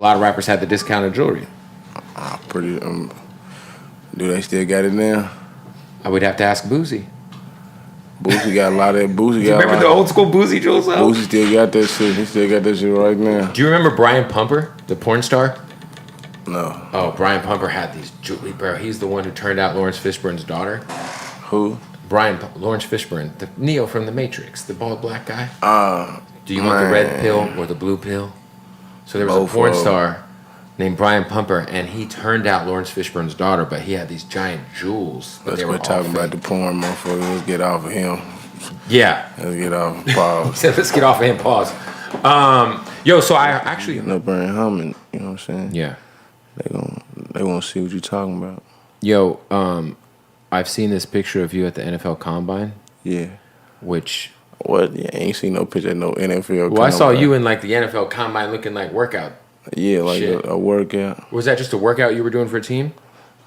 A lot of rappers had the discounted jewelry. Do they still got it now? I would have to ask Boozy. Boozy got a lot of that. Boozy got. Remember the old school Boozy jewels? Boozy still got that shit. He still got that shit right now. Do you remember Brian Pumper, the porn star? No. Oh, Brian Pumper had these jewelry, bro. He's the one who turned out Lawrence Fishburne's daughter. Who? Lawrence Fishburne, the Neo from The Matrix, the bald black guy. Do you man. want the red pill or the blue pill? So there was a porn star named Brian Pumper, and he turned out Lawrence Fishburne's daughter, but he had these giant jewels. Let's quit talking about the porn, motherfucker. Let's get off of him. Yeah. Let's get off. Pause. He said, let's get off of him. Pause. So I actually... No brain humming, you know what I'm saying? Yeah. They won't see what you're talking about. Yo, I've seen this picture of you at the NFL Combine. Yeah. Which... What? Yeah, I ain't seen no picture of no NFL Combine. Well, I saw you in like the NFL Combine looking like workout. Yeah, like a workout. Was that just a workout you were doing for a team?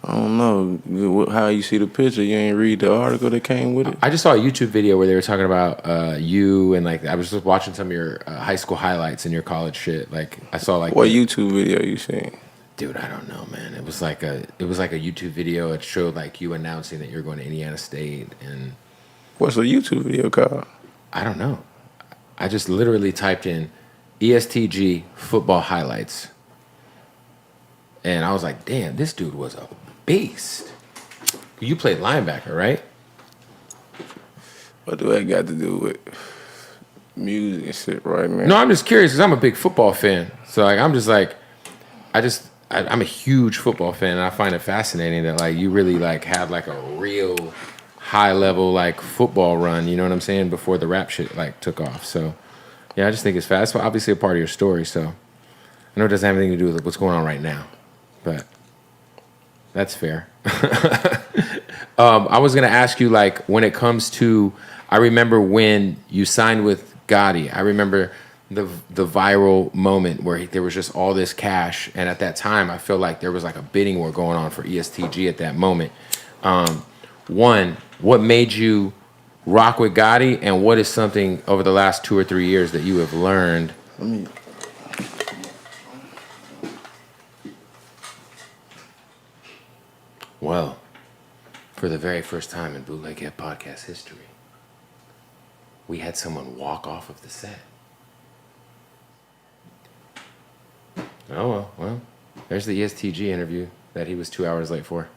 I don't know. How you see the picture? You ain't read the article that came with it? I just saw a YouTube video where they were talking about you and like I was just watching some of your high school highlights and your college shit. Like I saw like what YouTube video you seen? Dude, I don't know, man. It was like a YouTube video. It showed like you announcing that you're going to Indiana State and what's a YouTube video called? I don't know. I just literally typed in ESTG football highlights. And I was like, damn, this dude was a beast. You played linebacker, right? What do that got to do with music and shit right now? No, I'm just curious because I'm a big football fan. So like, I'm just like, I'm a huge football fan, and I find it fascinating that like you really like have like a real high level like football run. You know what I'm saying? Before the rap shit like took off. So yeah, I just think it's fast. It's obviously a part of your story. So I know it doesn't have anything to do with what's going on right now, but that's fair. I was gonna ask you like when it comes to, I remember when you signed with Gotti. I remember the viral moment where there was just all this cash, and at that time I feel like there was like a bidding war going on for ESTG at that moment. One, what made you rock with Gotti, and what is something over the last 2 or 3 years that you have learned? Well, for the very first time in Bootleg Kev podcast history, we had someone walk off of the set. Oh, well, there's the ESTG interview that he was 2 hours late for.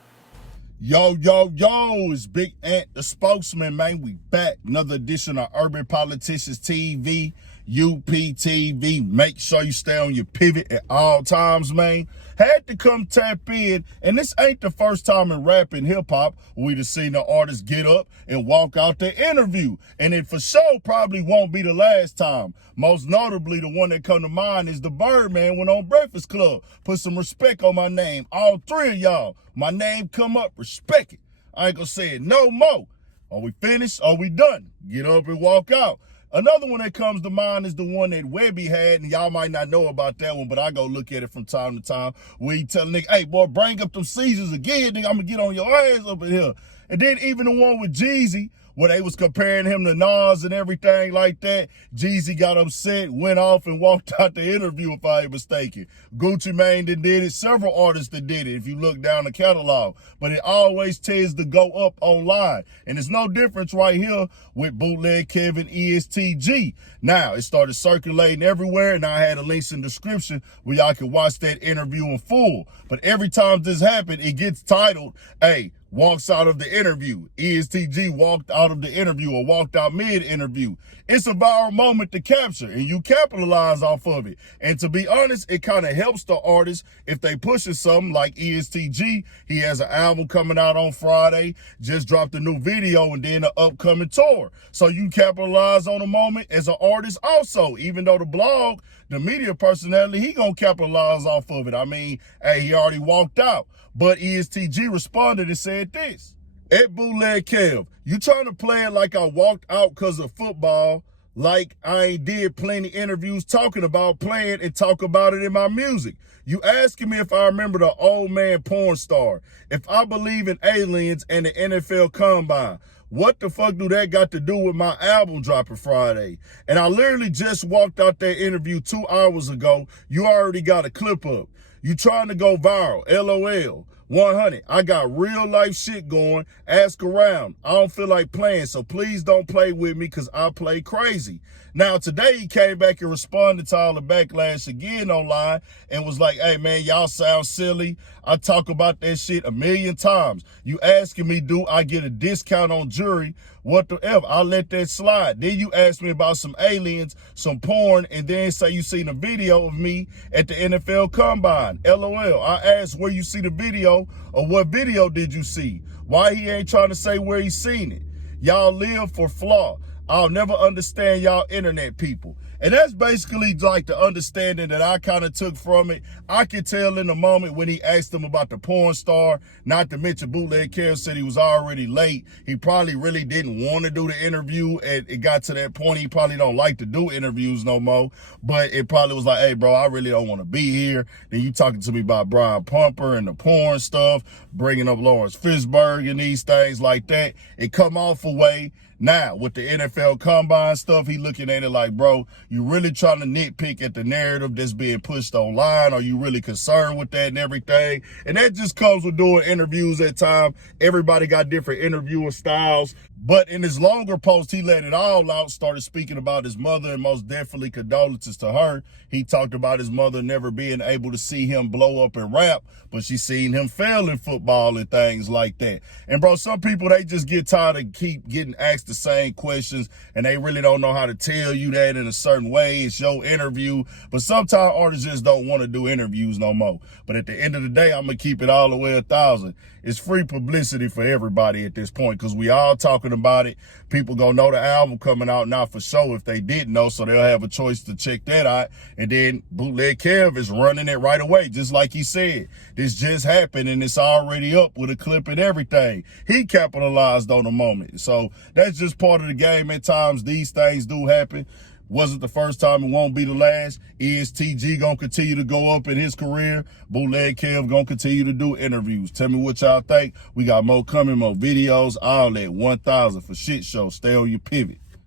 Yo, it's Big Ant, the spokesman, man. We back. Another edition of Urban Politicians TV, UPTV. Make sure you stay on your pivot at all times, man. Had to come tap in, and this ain't the first time in rap and hip-hop we done seen the artists get up and walk out the interview. And it for sure probably won't be the last time. Most notably, the one that come to mind is the Birdman went on Breakfast Club. Put some respect on my name. All three of y'all, my name come up, respect it. I ain't gonna say it no more. Are we finished? Are we done? Get up and walk out. Another one that comes to mind is the one that Webby had, and y'all might not know about that one, but I go look at it from time to time. Where he tell a nigga, hey, boy, bring up them Caesars again, nigga, I'm gonna get on your ass up in here. And then even the one with Jeezy, where they was comparing him to Nas and everything like that, Jeezy got upset, went off, and walked out the interview, if I ain't mistaken. Gucci Mane did it, several artists that did it, if you look down the catalog. But it always tends to go up online. And it's no difference right here with Bootleg Kev and ESTG. Now, it started circulating everywhere, and I had a links in the description where y'all can watch that interview in full. But every time this happened, it gets titled, hey, walks out of the interview. ESTG walked out of the interview or walked out mid-interview. It's a viral moment to capture, and you capitalize off of it. And to be honest, it kind of helps the artist if they pushing something like ESTG. He has an album coming out on Friday, just dropped a new video, and then an upcoming tour. So you capitalize on the moment as an artist also, even though the blog, the media personality, he gonna capitalize off of it. I mean, hey, he already walked out. But ESTG responded and said this. At Bootleg Kev, you trying to play it like I walked out because of football, like I ain't did plenty interviews talking about playing and talk about it in my music. You asking me if I remember the old man porn star, if I believe in aliens and the NFL Combine. What the fuck do that got to do with my album dropping Friday? And I literally just walked out that interview 2 hours ago. You already got a clip up. You trying to go viral. LOL. 100. I got real life shit going. Ask around. I don't feel like playing, so please don't play with me because I play crazy. Now, today he came back and responded to all the backlash again online and was like, hey, man, y'all sound silly. I talk about that shit a million times. You asking me, do I get a discount on jury? What the F? I'll let that slide. Then you ask me about some aliens, some porn, and then say you seen a video of me at the NFL Combine. LOL. I asked where you see the video or what video did you see? Why he ain't trying to say where he seen it? Y'all live for flaw. I'll never understand y'all internet people. And that's basically like the understanding that I kind of took from it. I could tell in the moment when he asked him about the porn star, not to mention Bootleg Kev said he was already late. He probably really didn't want to do the interview. And it got to that point, he probably don't like to do interviews no more. But it probably was like, hey, bro, I really don't want to be here. Then you talking to me about Brian Pumper and the porn stuff, bringing up Lawrence Fishburne and these things like that. It come off a way. Now, with the NFL Combine stuff, he looking at it like, bro, you really trying to nitpick at the narrative that's being pushed online? Are you really concerned with that and everything? And that just comes with doing interviews at time. Everybody got different interviewing styles. But in his longer post, he let it all out, started speaking about his mother and most definitely condolences to her. He talked about his mother never being able to see him blow up and rap, but she seen him fail in football and things like that. And bro, some people, they just get tired of keep getting asked the same questions and they really don't know how to tell you that in a certain way. It's your interview. But sometimes artists just don't want to do interviews no more. But at the end of the day, I'm going to keep it all the way 1,000. It's free publicity for everybody at this point because we all talking about it. People gonna know the album coming out now for sure if they didn't know, so they'll have a choice to check that out. And then Bootleg Kev is running it right away, just like he said. This just happened and it's already up with a clip and everything. He capitalized on the moment. So that's just part of the game. At times, these things do happen. Wasn't the first time, it won't be the last. ESTG gonna continue to go up in his career. Bootleg Kev gonna continue to do interviews. Tell me what y'all think. We got more coming, more videos, all that. 1,000 for shit show. Stay on your pivot.